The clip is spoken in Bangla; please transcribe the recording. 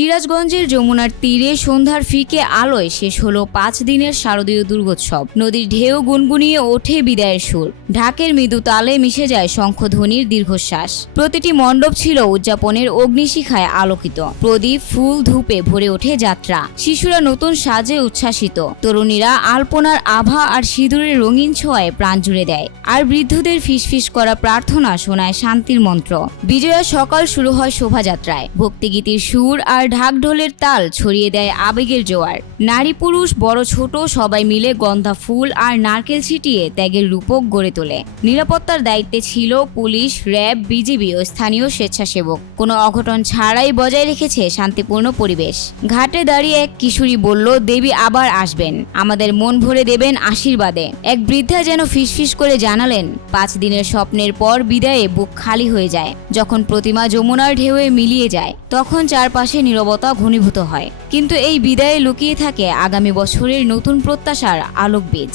সিরাজগঞ্জের যমুনার তীরে সন্ধ্যার ফিকে আলোয় শেষ হলো পাঁচ দিনের শারদীয় দুর্গোৎসব। নদীর ঢেউ গুনগুনিয়ে ওঠে বিদায়ের সুর। ঢাকের মৃদু তালে মিশে যায় শঙ্খধ্বনির দীর্ঘশ্বাস। প্রতিটি মণ্ডপ ছিল উদযাপনের অগ্নিশিখায় আলোকিত। প্রদীপ, ফুল, ধূপে ভরে ওঠে যাত্রা। শিশুরা নতুন সাজে উচ্ছ্বাসিত। তরুণীরা আলপনার আভা আর সিঁদুরের রঙিন ছোঁয়ায় প্রাণ জুড়ে দেয়। আর বৃদ্ধদের ফিসফিস করা প্রার্থনা শোনায় শান্তির মন্ত্র। বিজয়া সকাল শুরু হয় শোভাযাত্রায়। ভক্তিগীতির সুর আর ঢাকঢোলের তাল ছড়িয়ে দেয় আবেগের জোয়ার। নারী পুরুষ, বড় ছোট, সবাই মিলে গন্ধা ফুল আর নারকেল ছিটিয়ে ত্যাগের রূপক গড়ে তোলে। নিরাপত্তার দায়িত্বে ছিল পুলিশ, র্যাব, বিজিবি ও স্থানীয় স্বেচ্ছাসেবক। কোনো অঘটন ছাড়াই বজায় রেখেছে শান্তিপূর্ণ পরিবেশ। ঘাটে দাঁড়িয়ে এক কিশোরী বলল, দেবী আবার আসবেন। আমাদের মন ভরে দেবেন আশীর্বাদে। এক বৃদ্ধা যেন ফিসফিস করে জানালেন, পাঁচ দিনের স্বপ্নের পর বিদায়ে বুক খালি হয়ে যায়। যখন প্রতিমা যমুনার ঢেউয়ে মিলিয়ে যায়, তখন চারপাশে নীরবতা ঘনীভূত হয়। কিন্তু এই বিদায়ে লুকিয়ে থাকে আগামী বছরের নতুন প্রত্যাশার আলোক বীজ